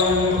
Drew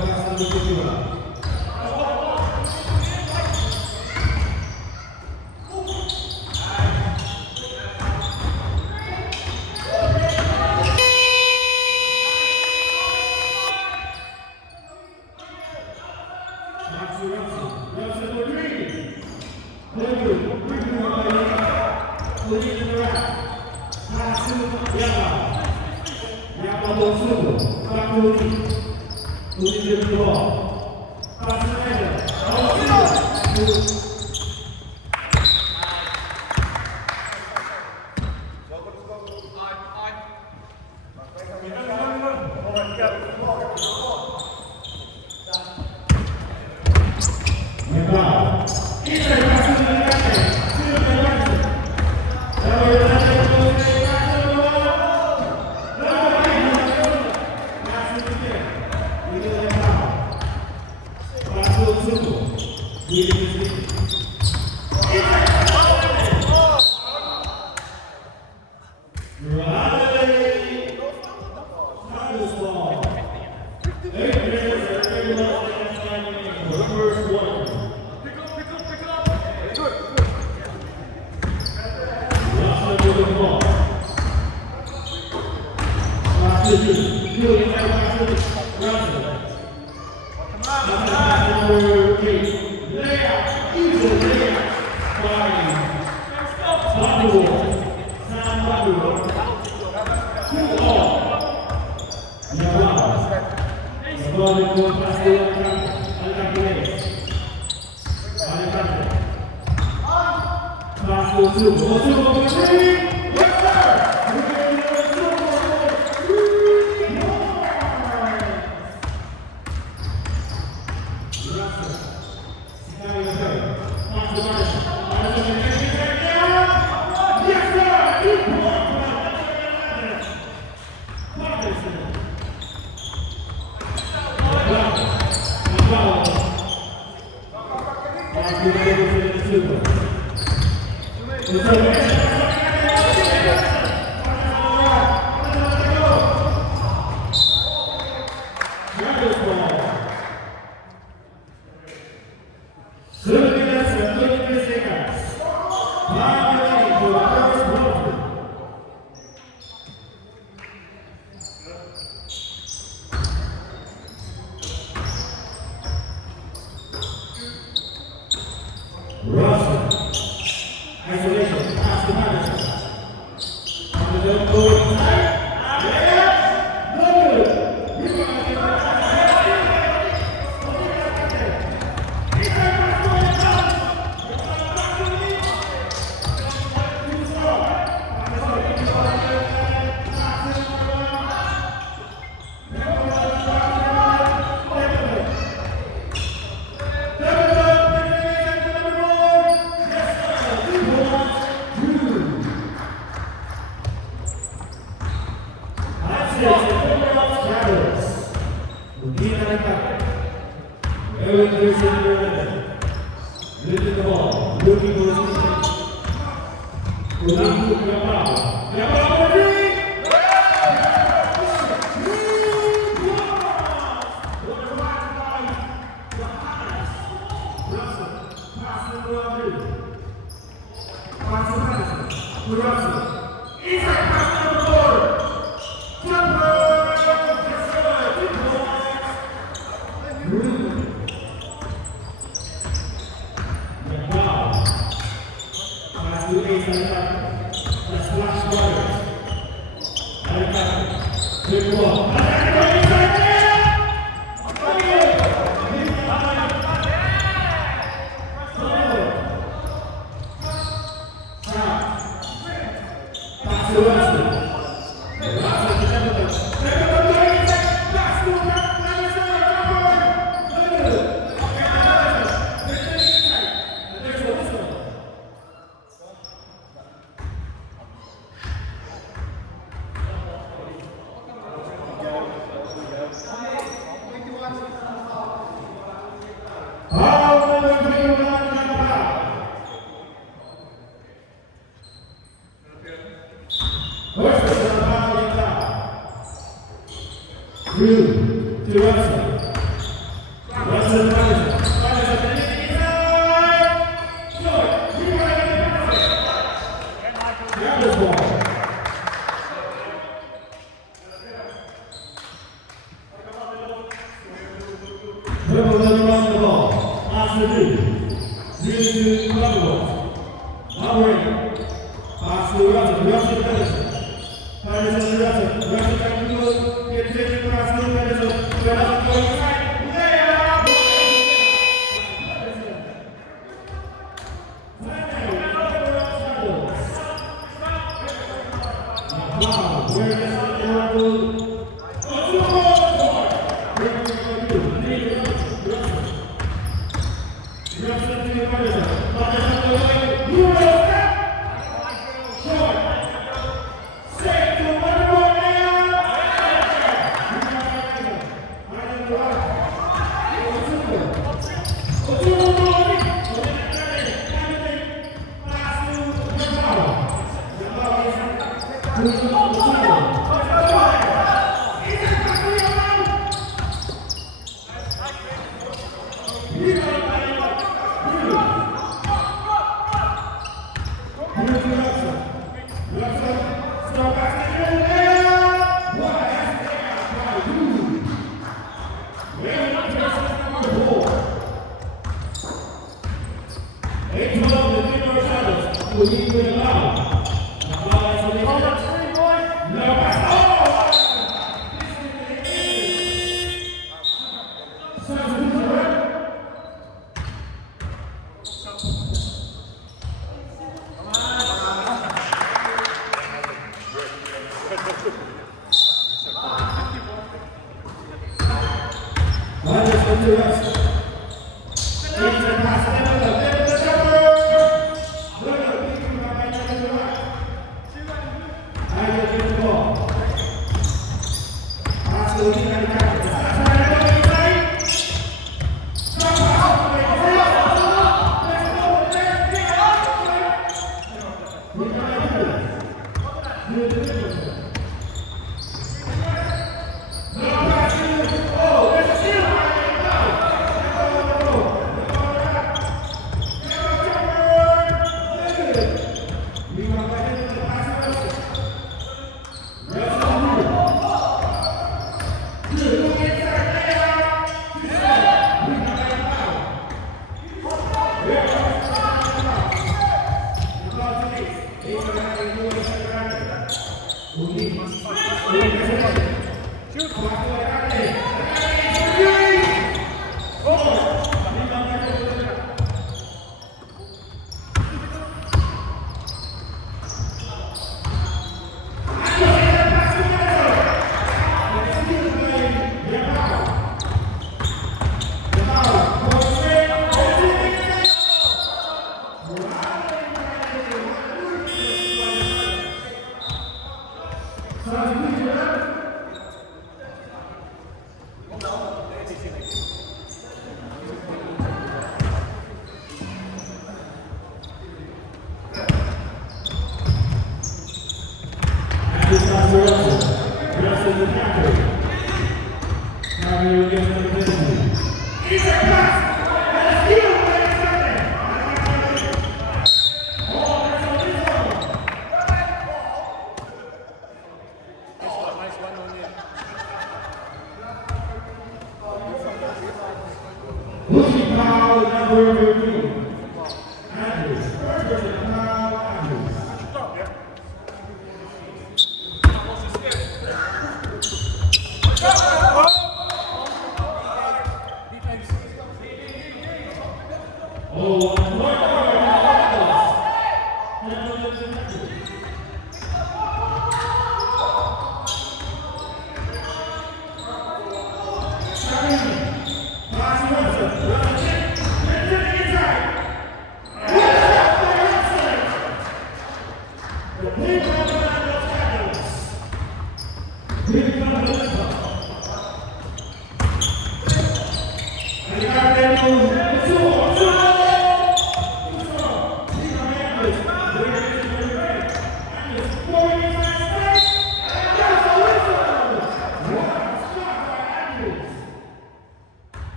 Durante.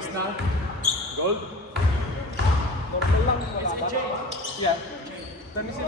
place now. Gold. Yeah. Let me see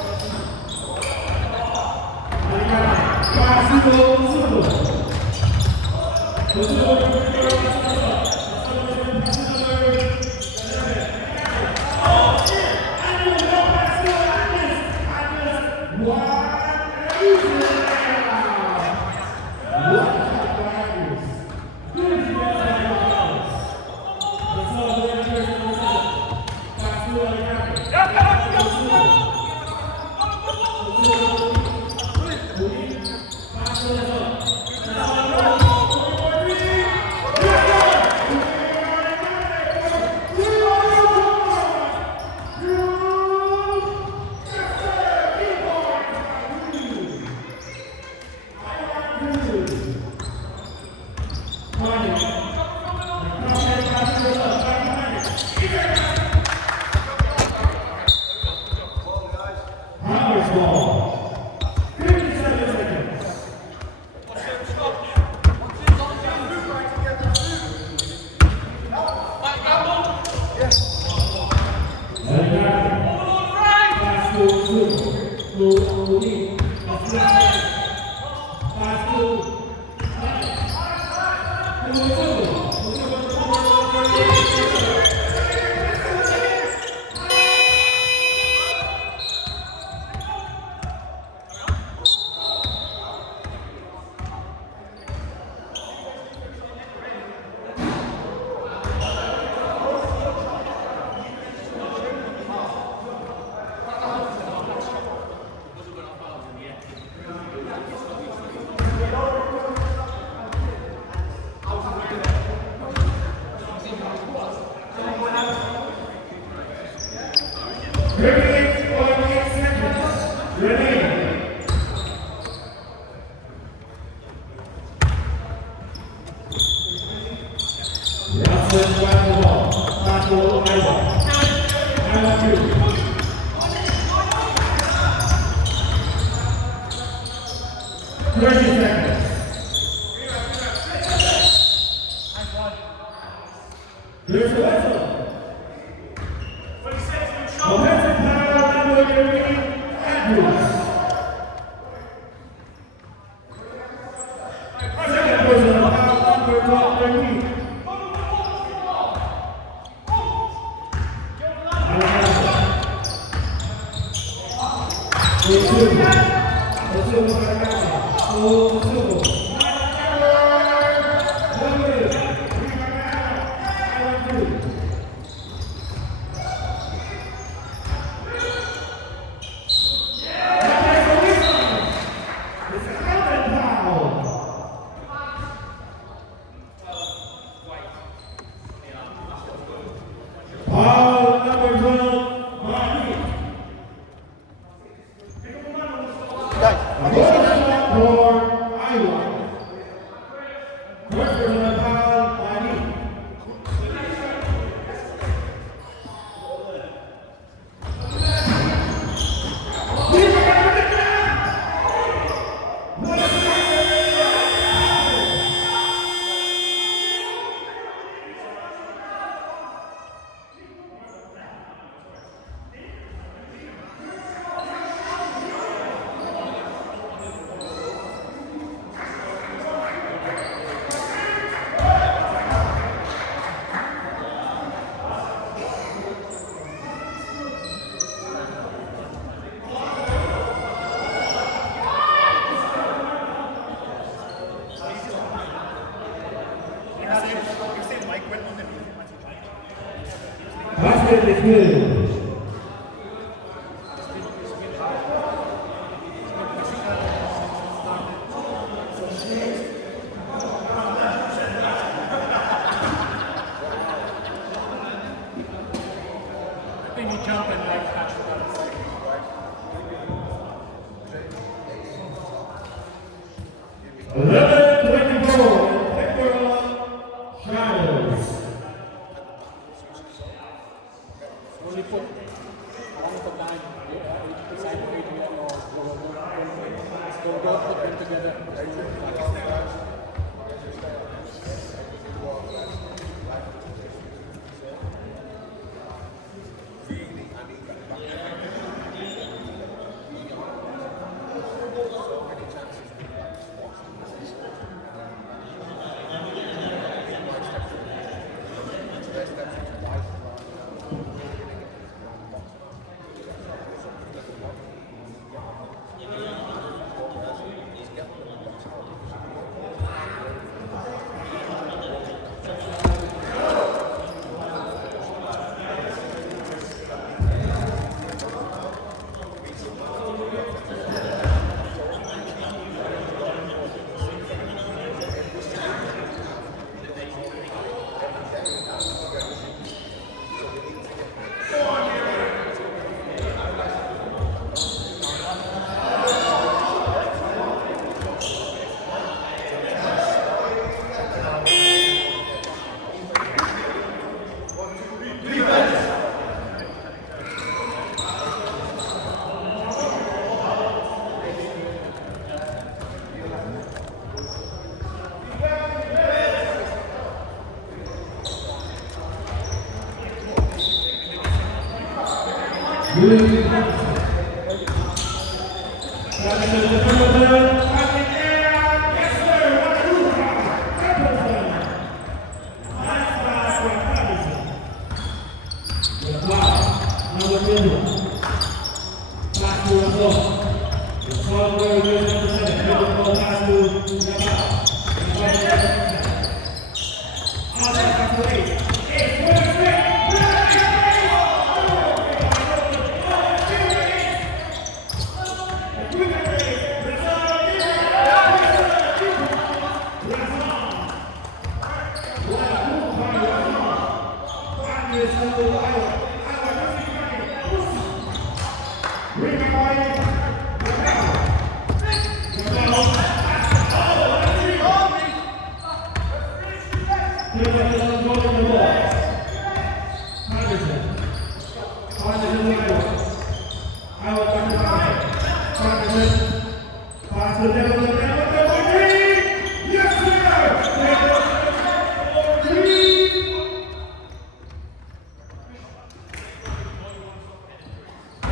Basket is good.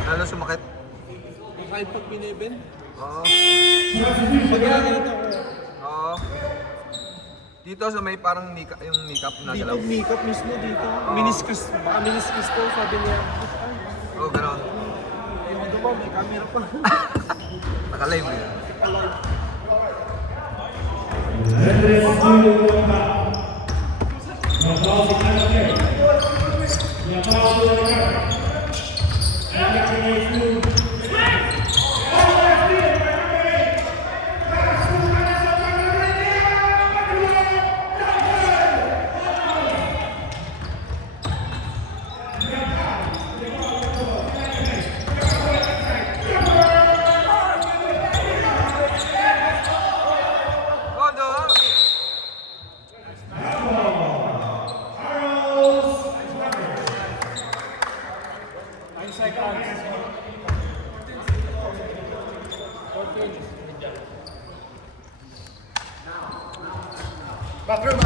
Lalo sumakit. Kahit pag binibin. Oo. Pag-iangat ako. Oo. Dito sa may parang yung kneecap na Dito, sa loob. makeup mismo dito. Meniscus. Baka meniscus to, sabi niya. Oo, gano'n. Ay, dito ba? May camera pa. Naka-live yun. Godo! 9 seconds. 14. Bathroom.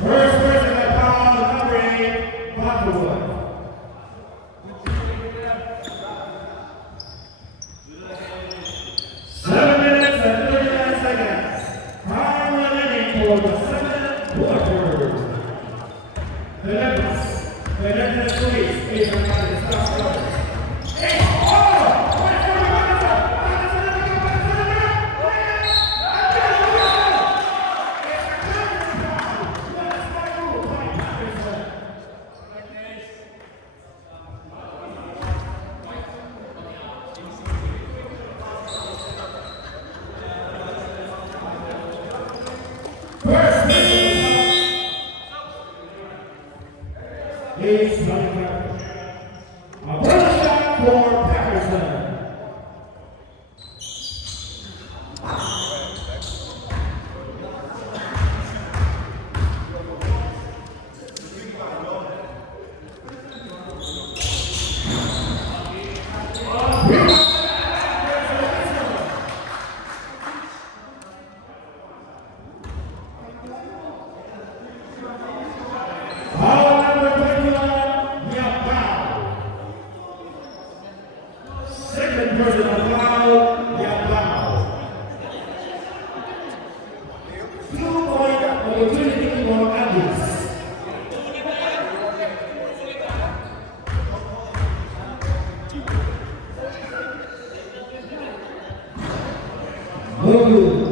First person that fouled number 8, Buckwood. Seven minutes and 39 seconds. Time remaining for the second quarter. The Police is reminded to stop scoring. First is running back. A first shot for Patterson. Foul number 21, Yabao. Second personal foul, Yabao. 2-point opportunity for Aggies. Logan.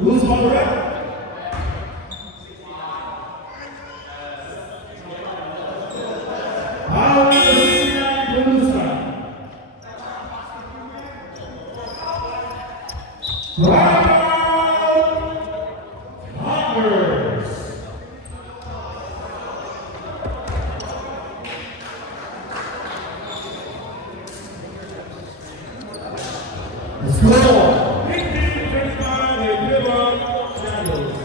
Who's on the right? Power number 69, Pelusa. Round Congress. The score, 15-25 in River Shadows.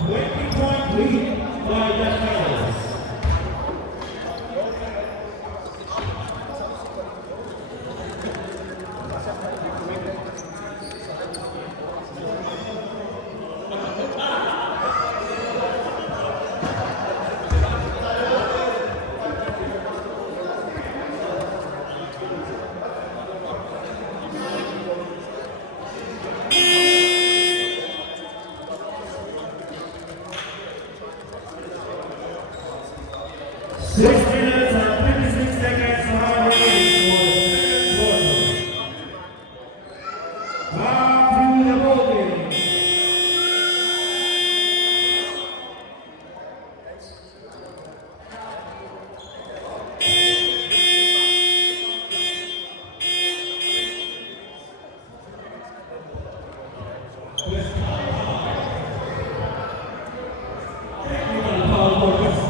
20-point lead by the Shadows. Six minutes and 56 seconds are remaining for the second quarter. Back to the ball game. Technical foul for West.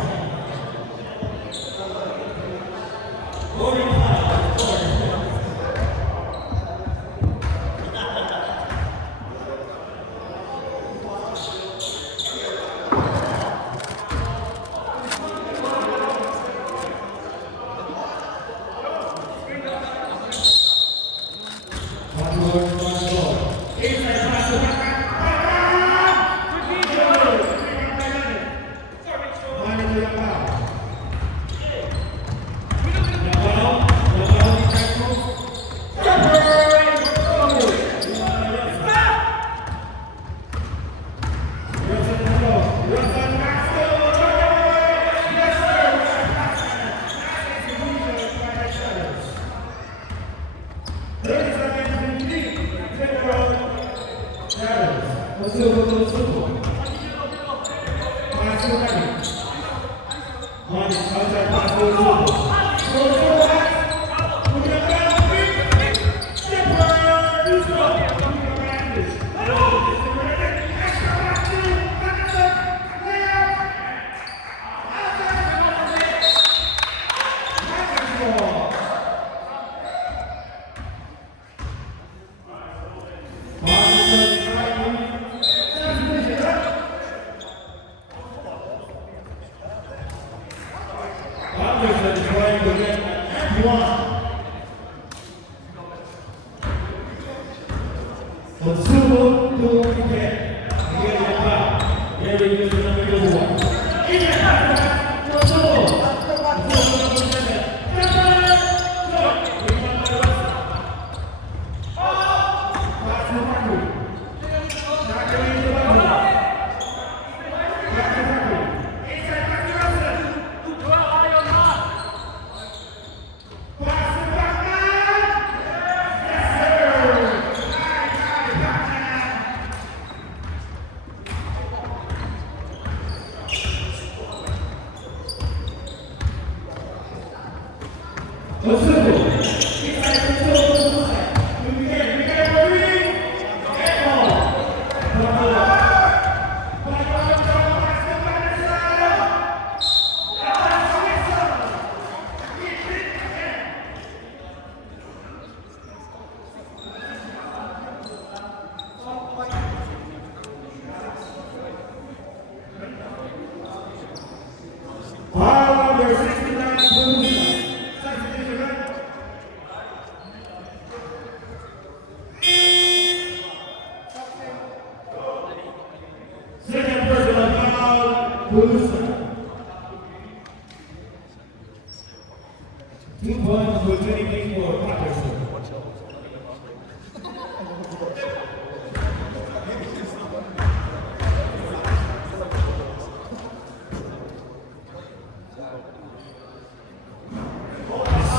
2 points for 24 Patterson.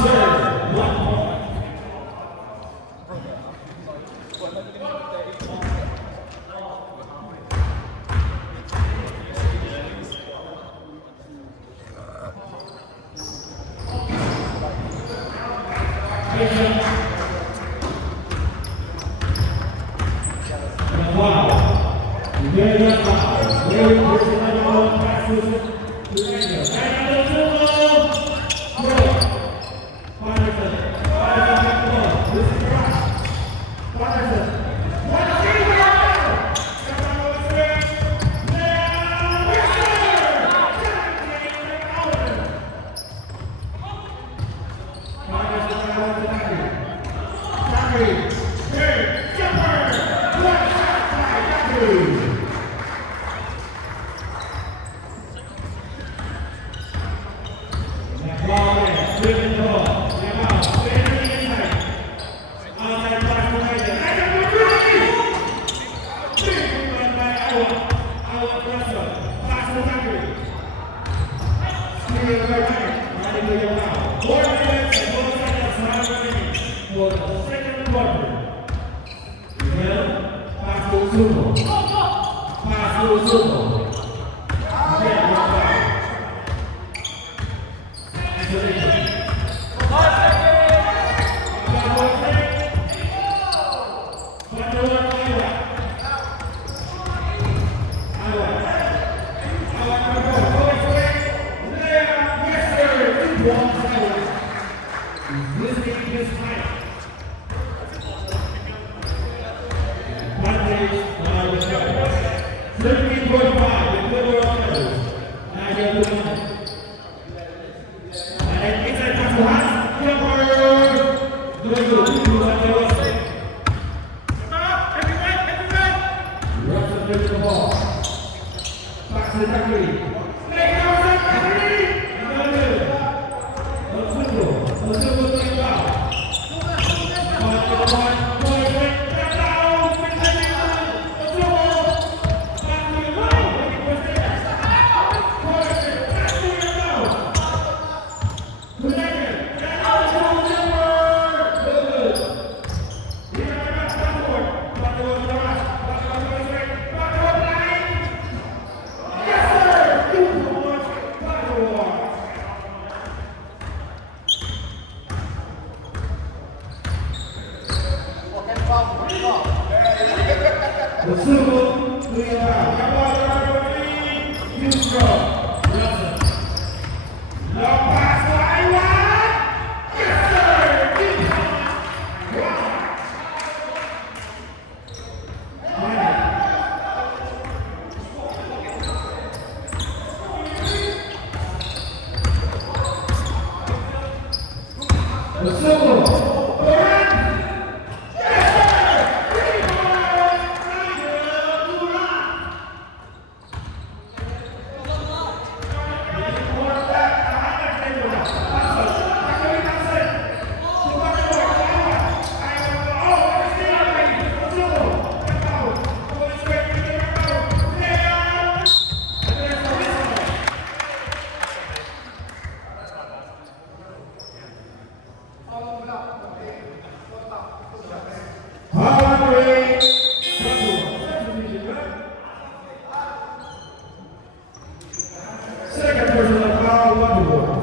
Serve 1 point.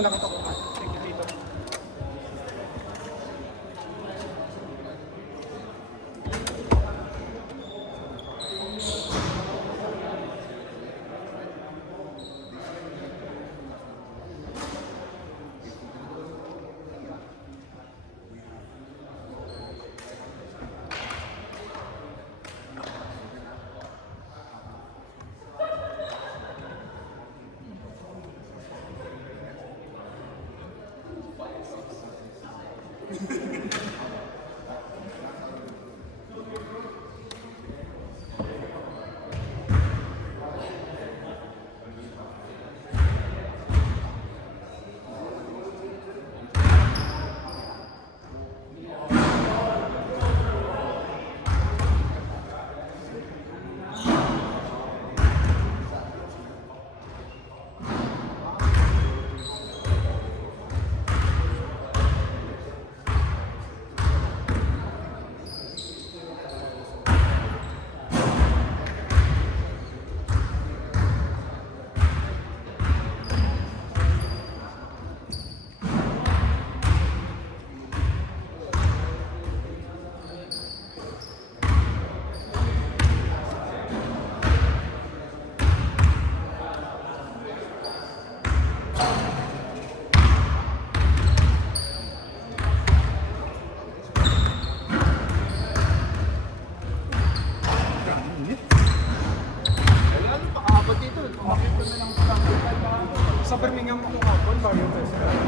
Una ka to. Thank you, Tito. Sa Birmingham ako kapon, Mario Festival.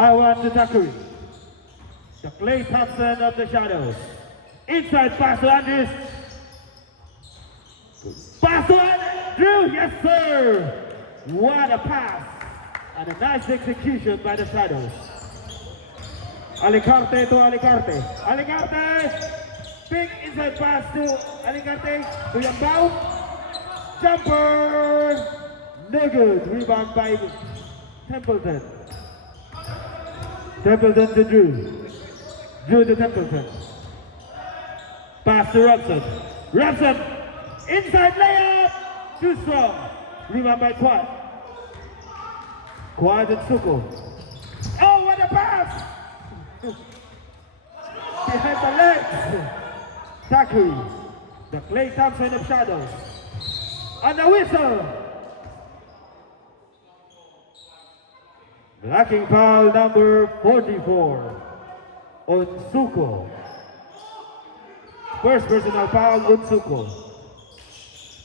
I1 to Takuri. The Clay Thompson of the Shadows. Inside pass to Andres. Pass to Andrew. Yes, sir. What a pass. And a nice execution by the Shadows. Alicarte to Alicarte. Alicarte. Big inside pass to Alicarte. To Yambao. Jumper. No good. Rebound by Templeton. Templeton to Drew. Drew to Templeton. Pass to Robson. Robson. Inside layup. Too strong. Rebound by Quad. Quad and Suko. Oh, what a pass! Behind the legs. Takuri. The Clay Thompson of Shadows. And the whistle. Blocking foul number 44 on Suko. First personal foul on Suko.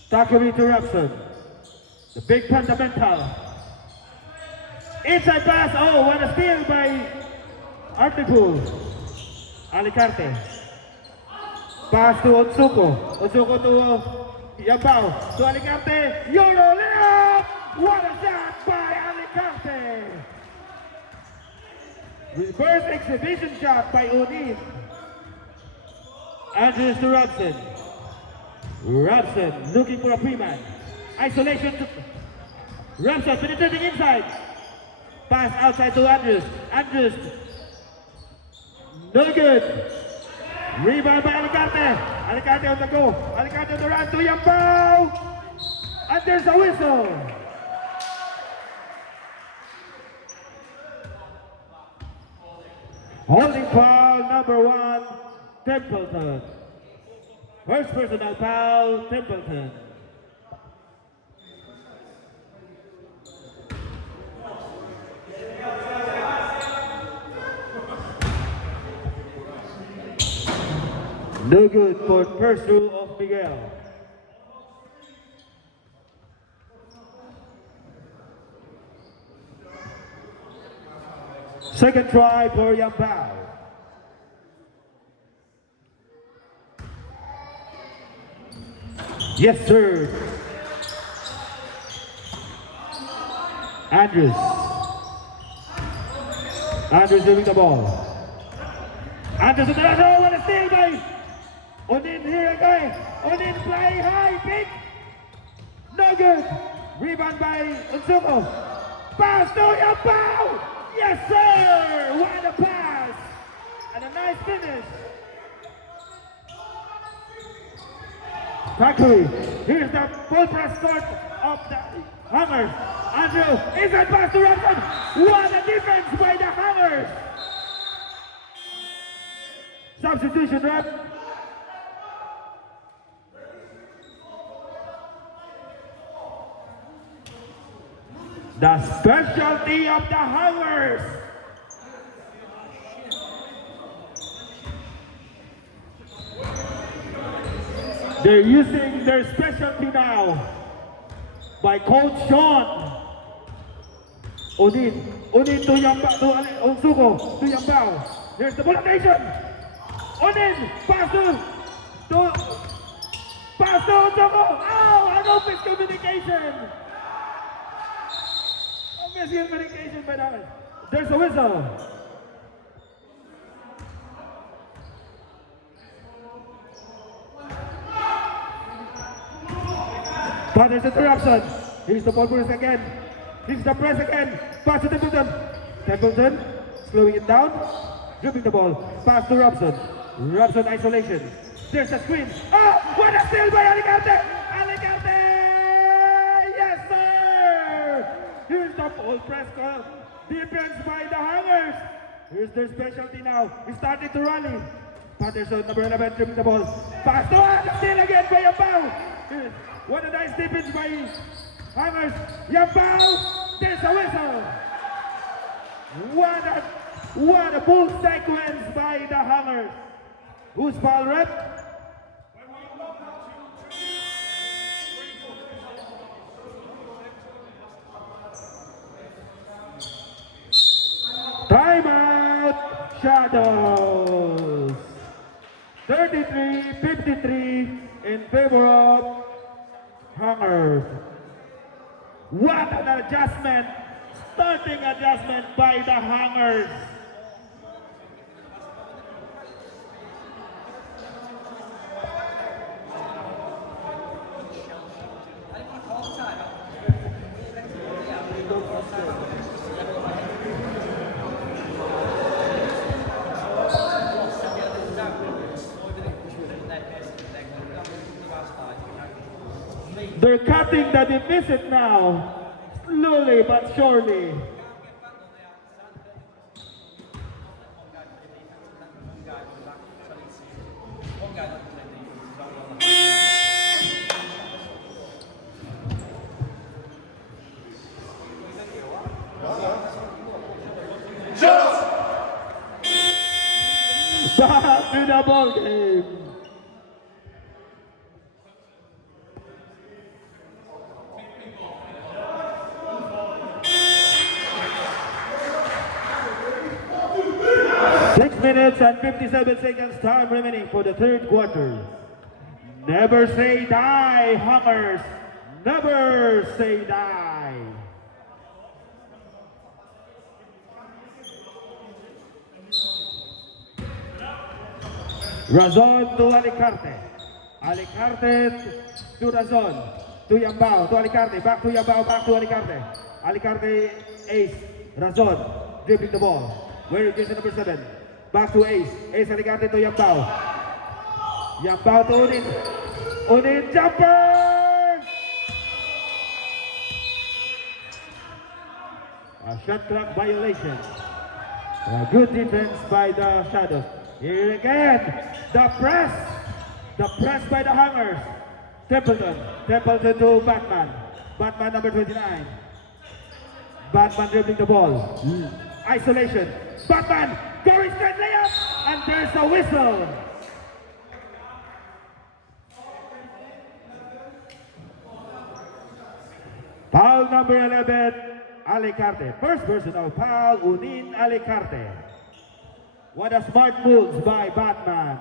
Takuri to Robson. The big fundamental. Inside pass. Oh, what a steal by Artipool. Alicarte. Pass to Onsuko. Onsuko to Yambao. To Alicarte. Euro layup. What a shot by Alicarte. Reverse exhibition shot by O'Neill. Andrews to Robson. Robson looking for a pre-man. Isolation to Robson penetrating inside. Pass outside to Andrews. Andrews. No good. Rebound by Alicarte. Alicarte on the go. Alicarte on the run to Yambao. And there's a whistle. Holding foul number 1, Templeton. First personal foul, Templeton. No good for first rule of Miguel. Second try for Yambao. Yes, sir. Andrews. Andrews moving the ball. Andrews with the last. Oh, what a steal by Onin here again. Onin flying high, big. No good. Rebound by Unsuko. Pass to Yambao. Yes, sir. What a pass. And a nice finish. Takuri. Here's the full press court of the Hammers. Andrew, inside pass to Robson. What a defense by the Hammers. Substitution, rep. The specialty of the Hammers. They're using their specialty now by Coach Sean. Odin to Yambao, to Onsuko, to Yambao. There's the volation. Odin, pass to Onsuko. Oh, an open communication. Open communication by that. There's a whistle. But there's interruption. Here's the ball burst again. Here's the press again. Pass to Templeton. Templeton slowing it down. Dribbling the ball. Pass to Robson. Robson isolation. There's a screen. Oh, what a steal by Alicarte. Alicarte! Yes, sir! Here's the ball press call. Defense by the Hammers. Here's their specialty now. He started to rally. Patterson, number 11, dribbling the ball. Pass to steal again by Yambao. What a nice defense by Hammers. Yambao, there's a whistle. What a bull sequence by the Hammers. Who's foul, rep? Time Shadows. 33-53 in favor of Hungers. What an adjustment! Starting adjustment by the Hungers. They're cutting the deficit now, slowly but surely. Back to the ball game. Minutes and 57 seconds time remaining for the third quarter. Never say die, Hungers. Never say die. Razon to Alicarte. Alicarte to Razon. To Yambao, to Alicarte. Back to Yambao, back to Alicarte. Alicarte ace. Razon dribbling the ball. Where is number 7? Back to Ace. Ace Alicarte to Yambao. Yambao to Unin. Unin jumper! A shot clock violation. A good defense by the Shadows. Here again, the press. The press by the Hungers. Templeton. Templeton to Batman. Batman number 29. Batman dribbling the ball. Isolation. Batman going straight layup, and there's a whistle. Foul number 11, Alicarte. First personal foul, Unin Alicarte. What a smart moves by Batman.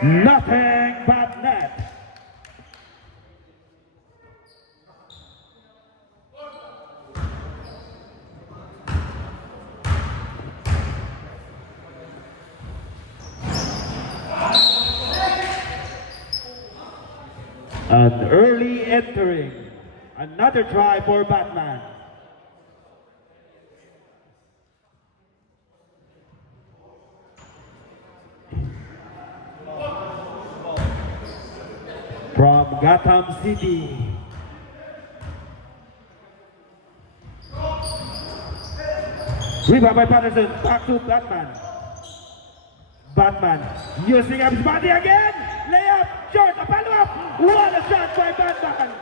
Nothing but net. An early entering. Another try for Batman. From Gotham City. Rebound by Patterson, back to Batman. Batman using up his body again. Layup, short, a follow-up. What a shot by Batman.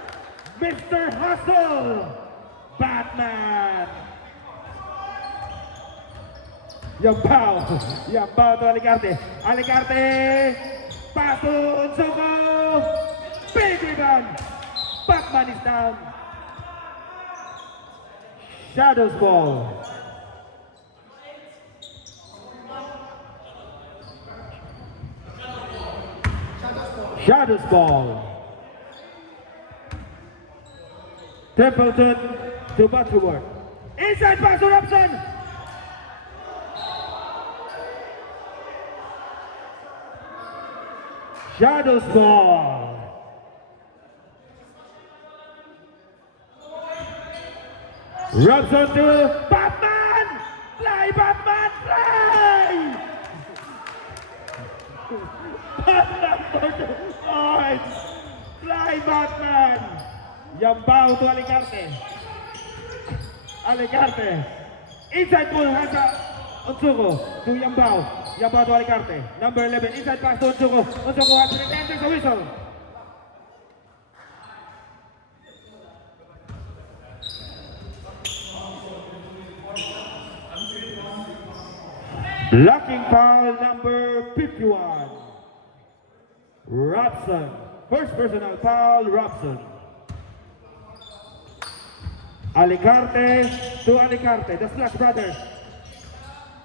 Mr. Hustle. Batman. Yambao to Alicarte. Alicarte. Pass to Unsuko. Big rebound. Batman is down. Shadows ball. Shadows ball. Templeton to Butterworth. Inside pass to Robson. Shadows ball. Robson to Batman. Fly, Batman, fly. Batman for 2 points. Fly, Batman. Yambao to Alicarte. Alicarte. Inside ball has Unsuko to Yambao. Yambao to Alicarte. Number 11. Inside pass to Unsuko. Unsuko has to enter the whistle. Blocking foul number 51. Robson. First personal foul, Robson. Alicarte to Alicarte, the Splash Brothers.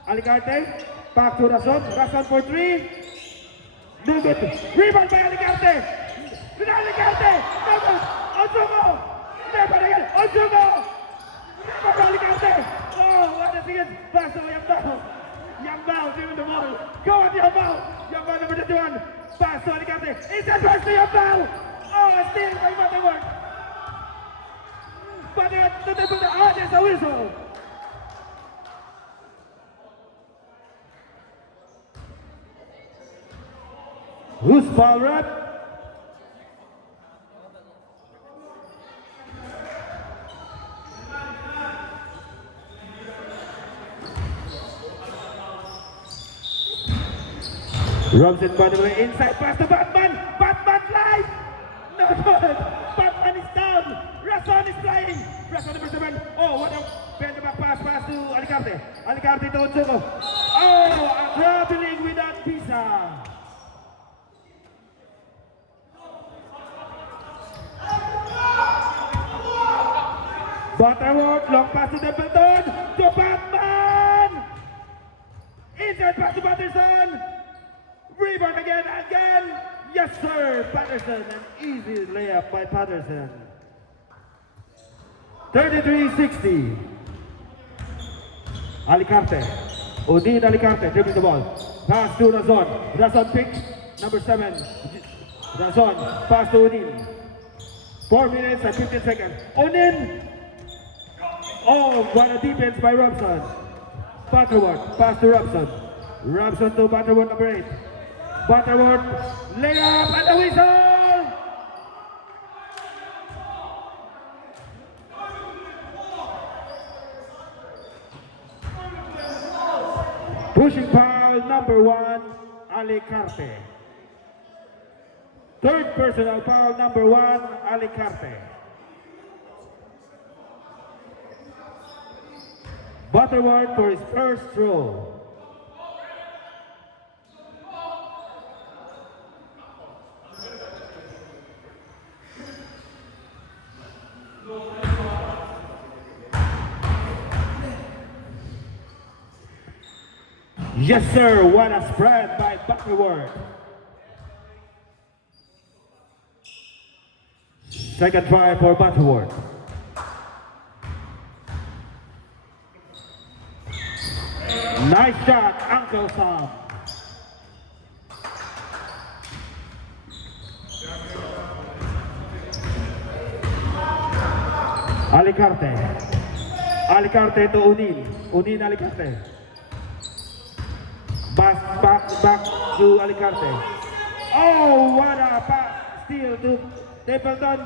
Alicarte, back to Rason. Rason for three. No good. Rebound by Alicarte. Alicarte. No good. Osugo. Never again. Osugo. Never by Alicarte. Oh, what a second. Pass to Yambao. Yambao giving the ball. Go on Yambao. Yambao number 21. Pass to Alicarte. Inside pass to Yambao. Oh, steal by Butterworth. Butterworth. Oh, there's a whistle. Who's foul rep? Robson, by the way, inside pass to Batman. Batman flies. No good. Batman is down. Rason is flying. Rason number 7. Oh, what a bend the back pass to Alicarte. Alicarte to Ochoco. Oh, a traveling without visa. Butterworth, long pass to Templeton, to Batman! Inside pass to Patterson! Rebound again! Yes sir, Patterson, an easy layup by Patterson. 33-60. Alicarte, Odin Alicarte, dribbling the ball. Pass to Razon, Razon picks, number 7. Razon, pass to Odin. 4 minutes and 15 seconds. Odin! Oh, what a defense by Robson. Butterworth, pass to Robson. Robson to Butterworth, number 8. Butterworth, layup and the whistle! Pushing foul, number 1, Alicarte. Third personal foul, number 1, Alicarte. Butterworth for his first throw. Yes sir, what a spread by Butterworth. Second try for Butterworth. Nice shot, Uncle Sam. Alicarte. Alicarte to Unin. Unin Alicarte. Back to Alicarte. Oh, what a pass. Steal to Templeton.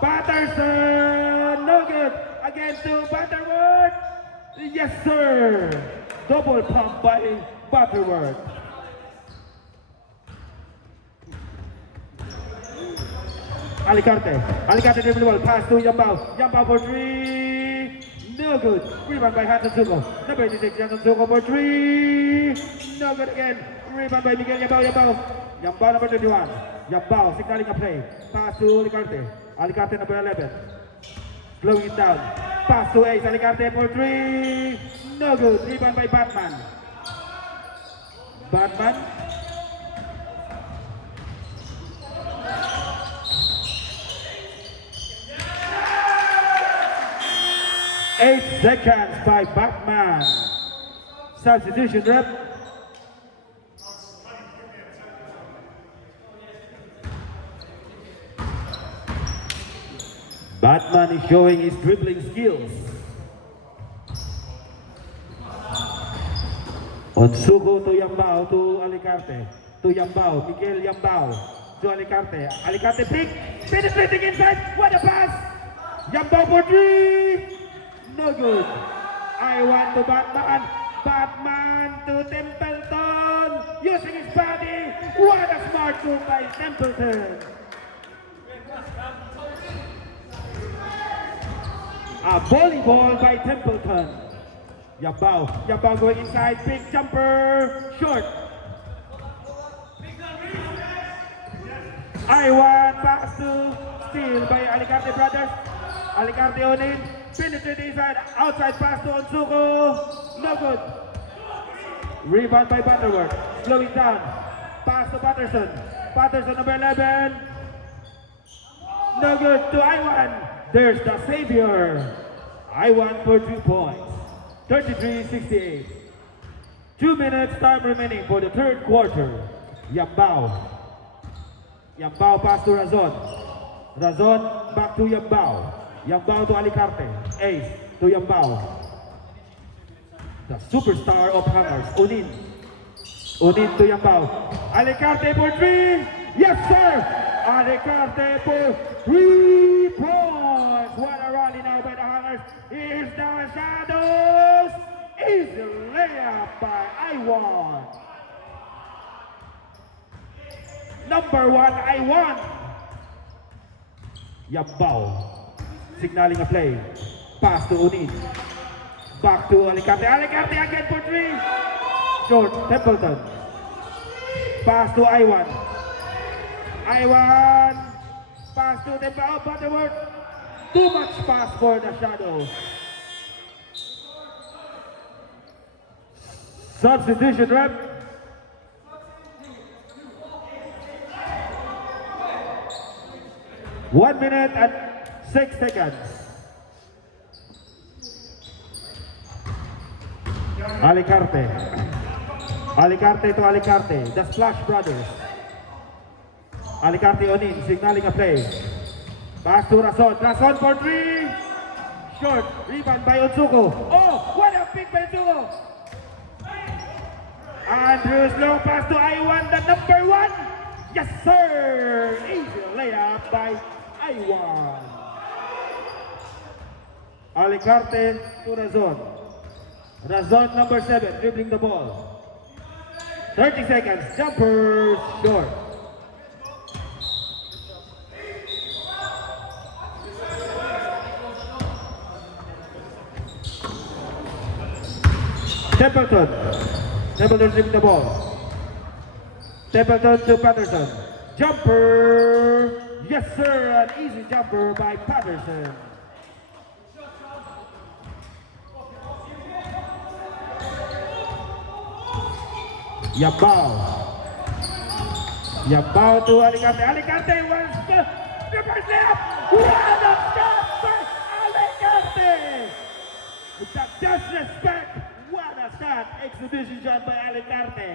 Patterson. No good. Again to Butterworth. Yes, sir. Double pump by Butterworth. Alicarte. Alicarte dribble the ball. Pass to Yambao. Yambao for 3. No good. Rebound by Hanson Zuko. Number 86, Hanson Zuko for 3. No good again. Rebound by Miguel Yambao. Yambao number 21. Yambao signaling a play. Pass to Alicarte. Alicarte number 11. Slowing it down. Pass to Ace. Alicarte for 3. No good. Rebound by Batman. Batman. Eight seconds by Batman. Substitution rep. Batman is showing his dribbling skills. Otsugo to Yambao to Alicarte. To Yambao. Miguel Yambao to Alicarte. Alicarte pick. Penetrating inside. What a pass. Yambao for 3. No good. I want to Batman. Batman to Templeton. Using his body. What a smart move by Templeton. A volleyball by Templeton. Yambao going inside, big jumper, short. Iwan pass to steal by Alicarte brothers. Alicarte on in, penetrate inside, outside pass to Onsuko, no good. Rebound by Butterworth, slowing down, pass to Patterson. Patterson number 11, no good to Iwan. There's the savior. Iwan for 2 points, 33-68. 2 minutes time remaining for the third quarter. Yambao pass to Razon. Razon back to Yambao. Yambao to Alicarte. Ace to Yambao. The superstar of hangers, Onin. Onin to Yambao. Alicarte for 3. Yes, sir. Alicarte for 3 points. What a rally now by the hangers. Here's the shadows. Easy layup by Iwan. Number 1, Iwan. Yambao signaling a play. Pass to Onin. Back to Alicarte. Alicarte again for 3. Short, Templeton. Pass to Iwan. Iwan. Pass to Templeton. Butterworth. Too much pass for the Shadows. Substitution rep. One minute and 6 seconds. Alicarte. Alicarte to Alicarte. The Splash Brothers. Alicarte on in, signaling a play. Pass to Razon. Razon for 3. Short. Rebound by Onsuko. Oh, what a pick by Onsuko. Andrews long pass to Iwan, the number 1. Yes, sir. Easy layup by Iwan. Alicarte to Razon. Razon number 7 dribbling the ball. 30 seconds. Jumper short. Templeton. Templeton dribbling the ball. Templeton to Patterson. Jumper. Yes, sir. An easy jumper by Patterson. Yambao. Yambao to Alicarte. Alicarte wants the first layup. What a shot by Alicarte. With the disrespect. What a shot. Exhibition shot by Alicarte.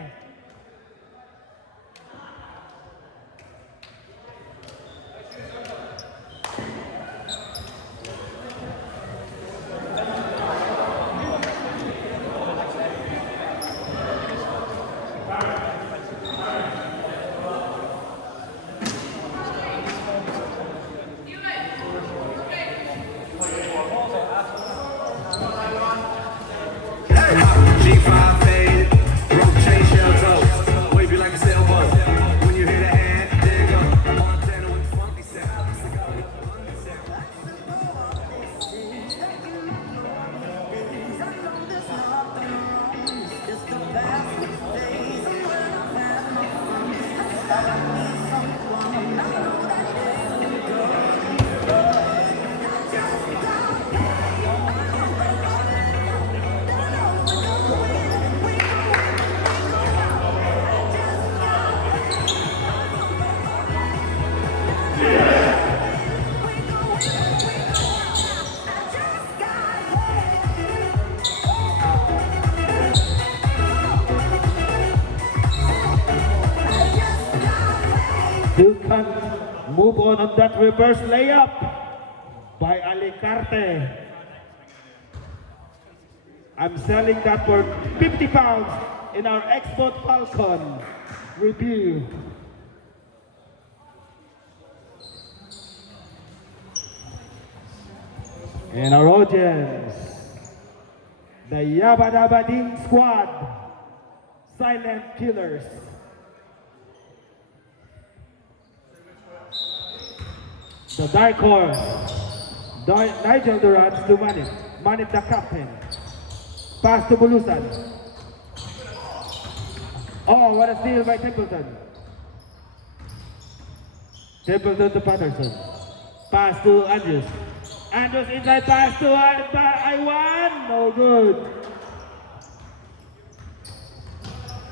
G5 fade, rope chain shell toes, wave you like a sailboat. When you hear the hand, there you go. Montana with the funky sound. You can move on that reverse layup by Alicarte. I'm selling that for 50 pounds in our Export Falcon review. And our audience, the Yabba Dabba Ding Squad, Silent Killers. The Dark Horse, Nigel Durant to Manit the captain. Pass to Bulusan. Oh, what a steal by Templeton. Templeton to Patterson. Pass to Andrews. Andrews inside pass to Iwan. No good.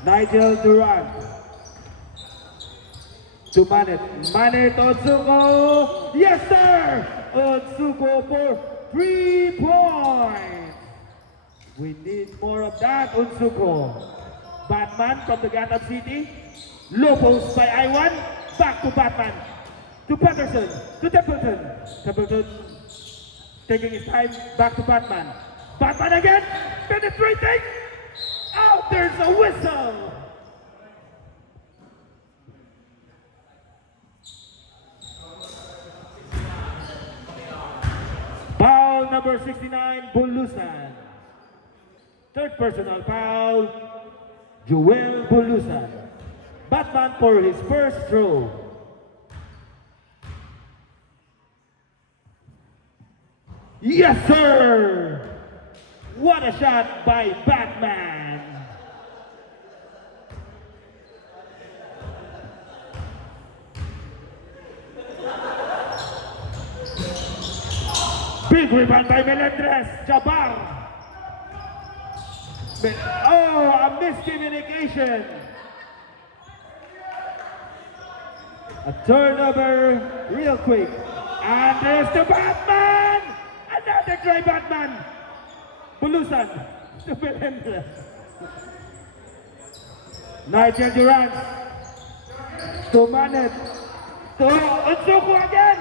Nigel Durant. To Manet. Manet Otsuko. Yes, sir. Otsuko for 3 points. We need more of that, Otsuko. Batman from the Gotham City. Low post by Iwan. Back to Batman. To Patterson. To Templeton. Templeton taking his time. Back to Batman. Batman again. Penetrating. Out. There's a whistle. Foul number 69, Bulusan. Third personal foul, Joel Bulusan. Batman for his first throw. Yes, sir! What a shot by Batman! Big rebound by Melendres. Jabbar. Oh, a miscommunication. A turnover real quick. And there's the Batman. Another try Batman. Bulusan to Melendres. Nigel Durant. To Manet. To Otsuko again.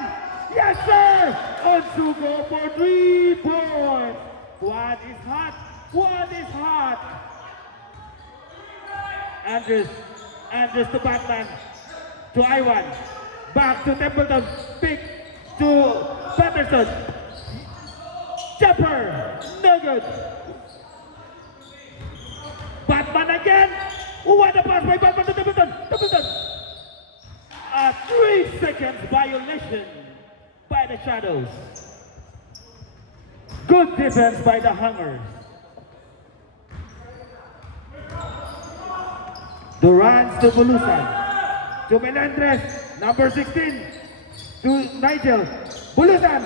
Yes, sir! Otsuko for 3 points. What is hot? What is hot? Andrews to Batman. To Iwan. Back to Templeton. Pick to Patterson. Jumper. No good. Batman again. What a pass by Batman to Templeton. Templeton. A 3 seconds violation by the Shadows. Good defense by the Hungers. Durant to Bulusan. To Melendres, number 16. To Nigel. Bulusan.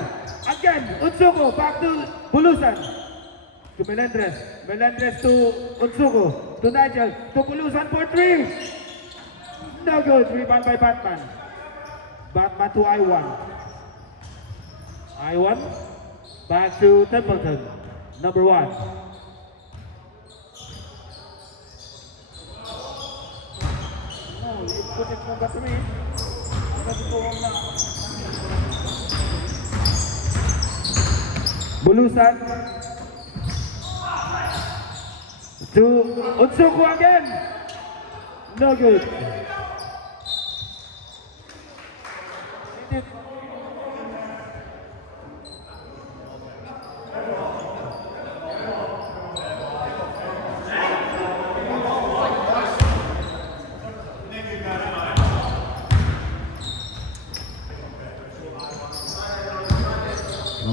Again, Otsuko. Back to Bulusan. To Melendres. Melendres to Otsuko. To Nigel. To Bulusan for 3. No good. Rebound by Batman. Batman to Iwan. Iwan, back to Templeton, number 1. Oh, you put it number 3. Bulusan to Otsuko again. No good.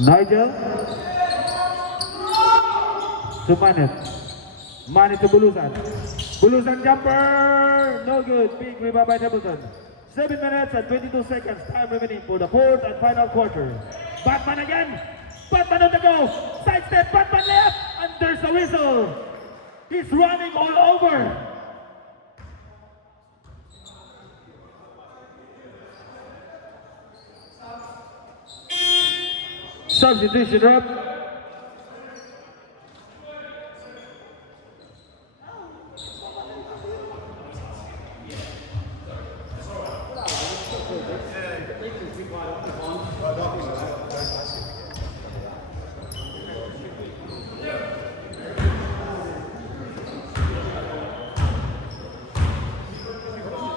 Nigel to Manet. Manet to Bulusan. Bulusan jumper. No good. Big rebound by Templeton. 7 minutes and 22 seconds. Time remaining for the 4th and final quarter. Batman again. Batman on the go. Sidestep. Batman left. And there's a whistle. He's running all over. Substitution up.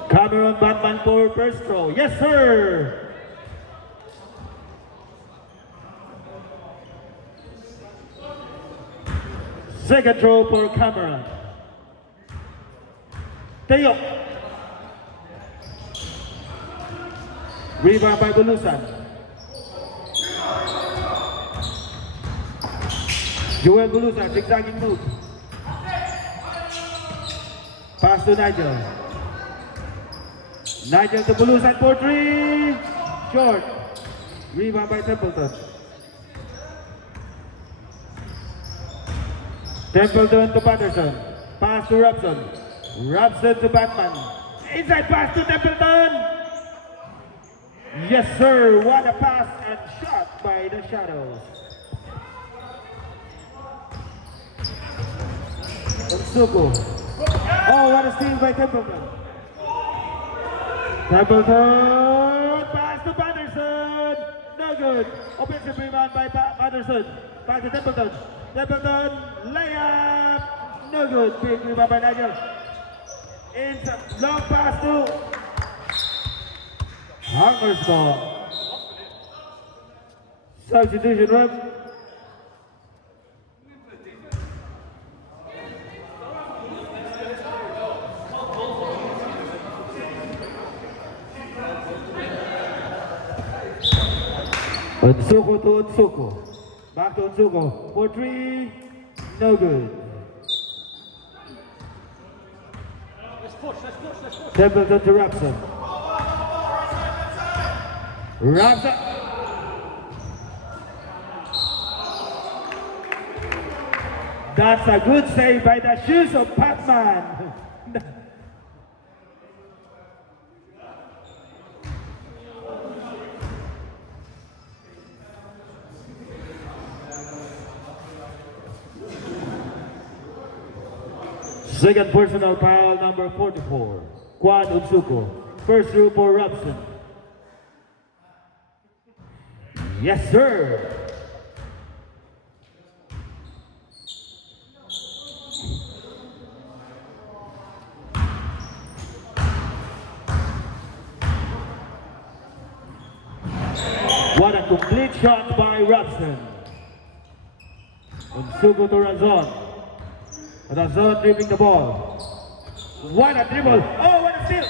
Cameron Batman for first throw. Yes, sir. Second throw for Cameron. Teo. Rebound by Bulusan. Joel Bulusan, zigzagging move. to Nigel. Nigel to blue side for three. Short. Rebound by Templeton. Templeton to Patterson. Pass to Robson. Robson to Batman. Inside pass to Templeton. Yes, sir. What a pass and shot by the Shadows. Onsuko. Oh, what a steal by Templeton. Templeton. Pass to Patterson. No good. Offensive rebound by Patterson. Pass to Templeton. Templeton. Layup. No good. Big rebound by Nigel. Inside. Long pass to Hungersdorf. Substitution rep. Onsuko to Onsuko. Back to Onsuko. For three. No good. Templeton to Robson. Robson. That's a good save by the shoes of Batman. Second personal foul, number 44. Quan Onsuko. First rule for Robson. Yes, sir. What a complete shot by Robson. Onsuko to Razon. Razon dribbling the ball. What a dribble. Oh, what a steal.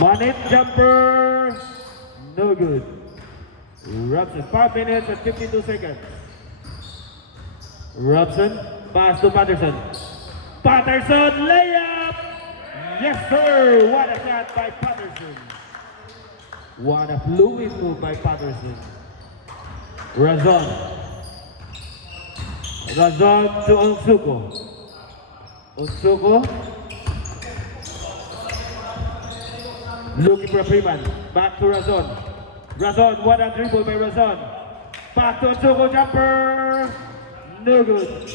Manit jumper. No good. Robson, 5 minutes and 52 seconds. Robson, pass to Patterson. Patterson, layup! Yes, sir! What a shot by Patterson. What a fluid move by Patterson. Razon. Razon to Onsuko. Onsuko. Looking for a free man. Back to Razon. Razon, what a dribble by Razon. Back to Onsuko, jumper. No good.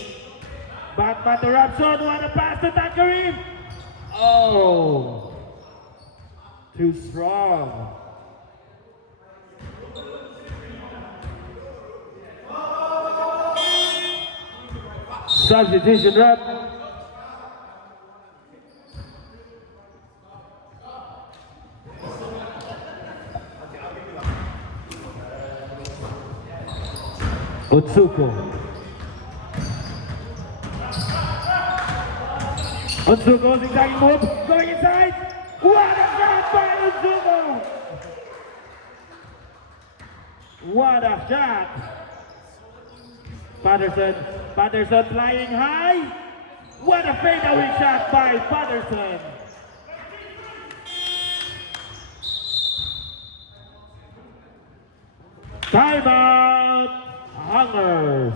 Back to Robson, what a pass to Tangerine. Oh. Too strong. Substitution rep. Onsuko. Onsuko, zigzagging move, going inside. What a shot by Onsuko! What a shot! Patterson flying high. What a fadeaway shot by Patterson. Timeout, Hungers.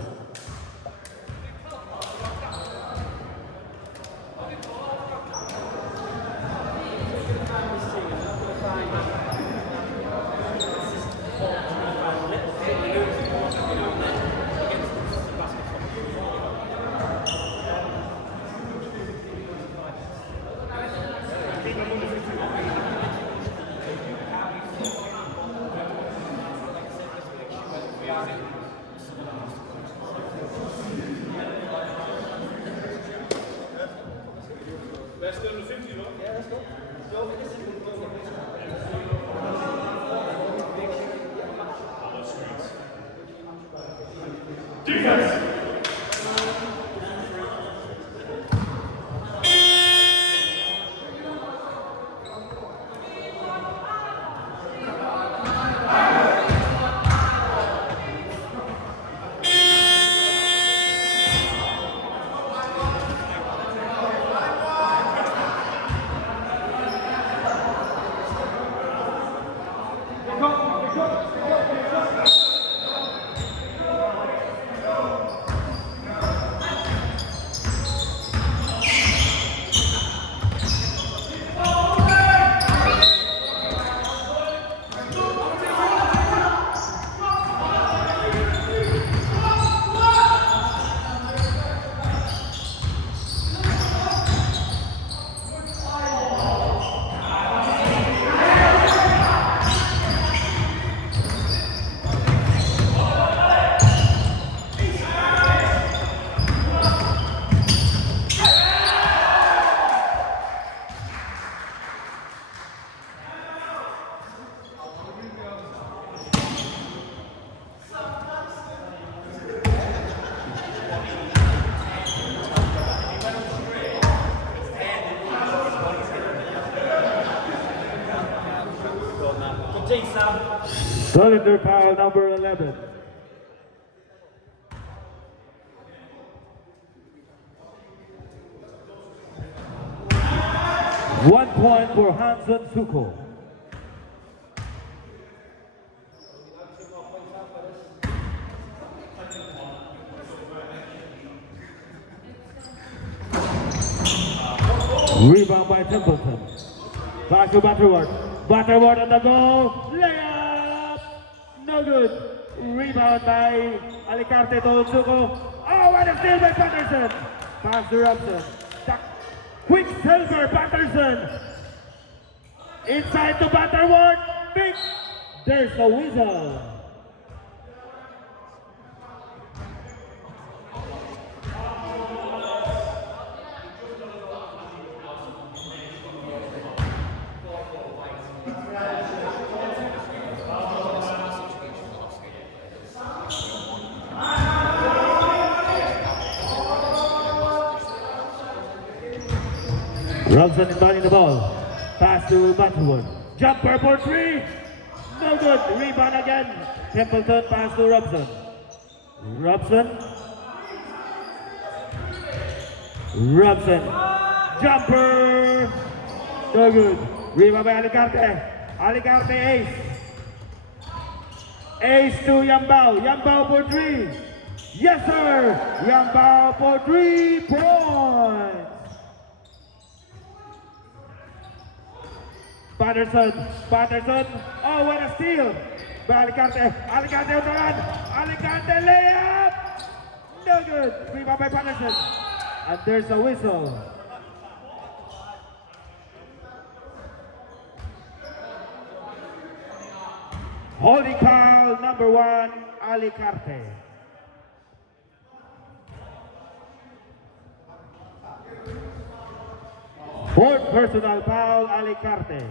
Cylinder foul number 11. One point for Hansen Suko. Rebound by Templeton. Pass to Butterworth. Butterworth on the goal. Layup. No good. Rebound by Alicarte to Suko. Oh, what a steal by Patterson. Pass to Robson. Quicksilver Patterson. Inside to Butterworth. Big. There's the whistle. Robson inbounding the ball. Pass to Butterworth. Jumper for three. No good. Rebound again. Templeton pass to Robson. Robson. Jumper. No good. Rebound by Alicarte. Alicarte ace. Ace to Yambao. Yambao for three. Yes, sir. Yambao for 3 points. Patterson, oh what a steal by Alicarte on the run, Alicarte layup, no good, rebound by Patterson, and there's a whistle. Holding foul number 1, Alicarte. Fourth personal foul, Alicarte.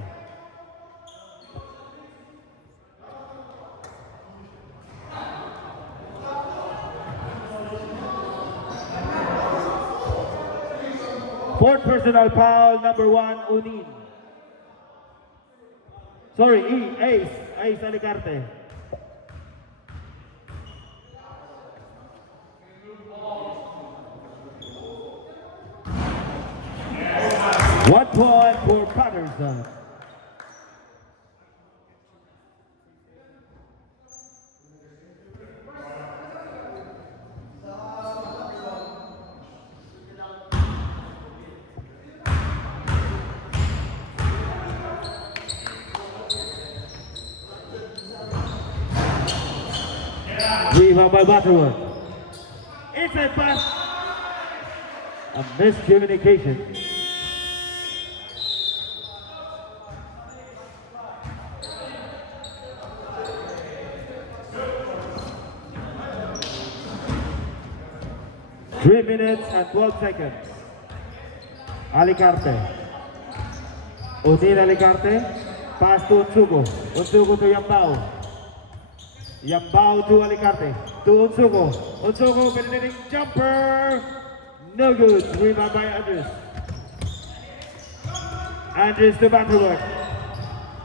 Fourth personal foul, number 1, Unin. Sorry, Ace Alicarte. One point for Patterson. Rebound by Butterworth. Inside pass. A miscommunication. Three minutes and 12 seconds. Alicarte. Unin Alicarte. Pass to Unsugo. Unsugo to Yambao. Yambao to Alicarte. To Unsugo. Unsugo penetrating jumper. No good. Rebound by Andres. Andres to Butterworth.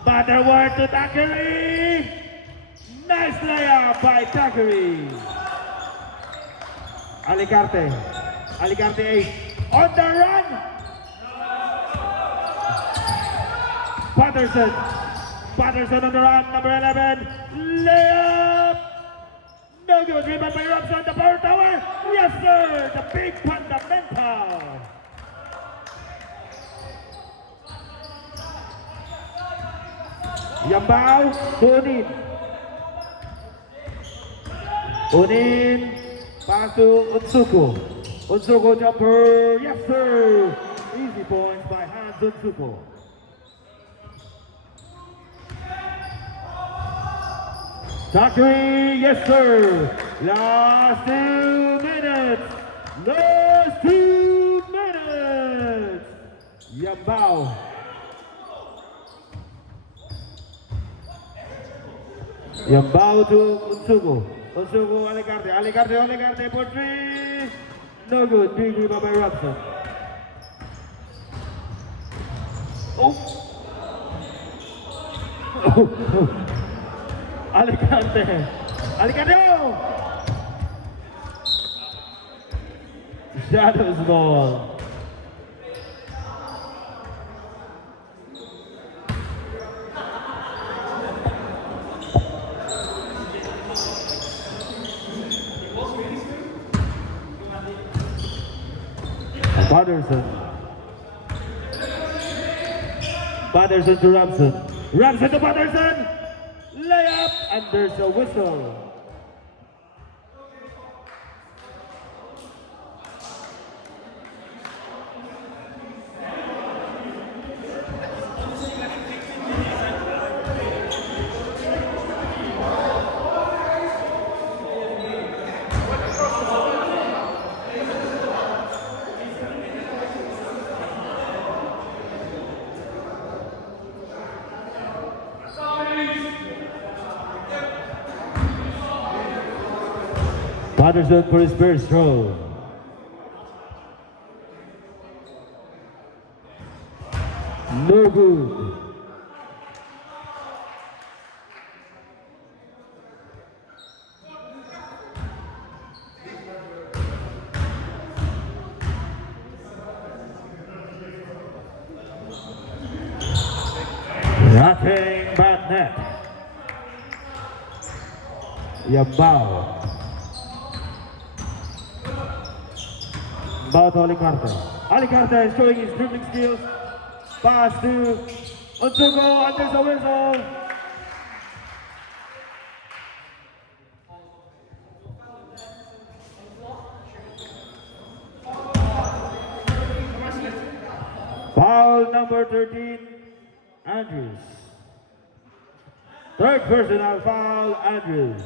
Butterworth to Thackeray. Nice layup by Thackeray. Alicarte 8 on the run. Patterson on the run, number 11, layup, no good. Rebound by Robson, the power tower, yes sir, the big fundamental. Yambao to Unin. Pass to Unsuko. Unsuko jumper, yes sir. Easy points by Hans Unsuko. Thackeray, yes sir. Last 2 minutes. Yambao. Yambao to Unsuko. Unsuko, Alicarte for three. No good. Big rebound by Robson. Alicante. Alicante! Shadows ball. Patterson. Patterson to Robson. Robson to Patterson. Layup, and there's a whistle. Patterson for his first throw. No good. Nothing but net. Yambao. About Alicante. Alicante is showing his dribbling skills. Pass to Onsugo, and there's a whistle. Foul number 13, Andrews. Third personal foul, Andrews.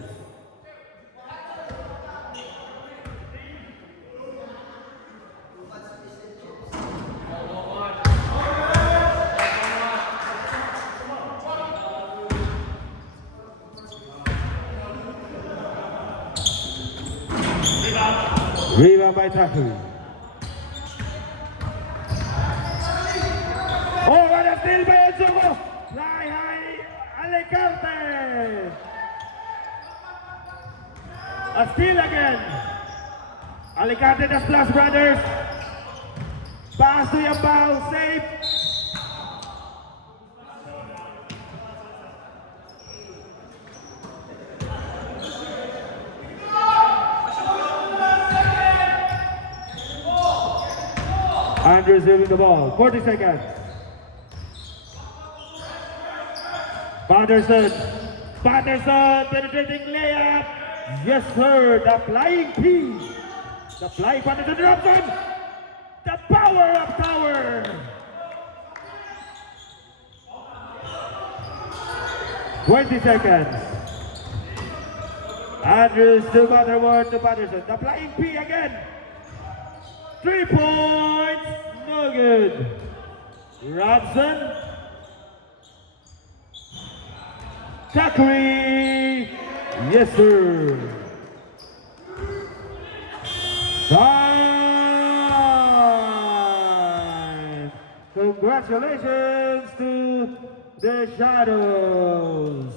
Rebound by Takuri. Oh, what a steal by Onsugo! Fly high, Alicante! A steal again. Alicante, the Splash Brothers. Pass to Yambao, safe. Andrews moving the ball, 40 seconds. Patterson penetrating layup. Yes sir, the flying P. The flying Patterson Robson. The power of Tower. "20 seconds. Andrews to Butterworth to Patterson. The flying P again. 3 points, no good. Robson. Takuri. Yes, sir. Time. Congratulations to the Shadows.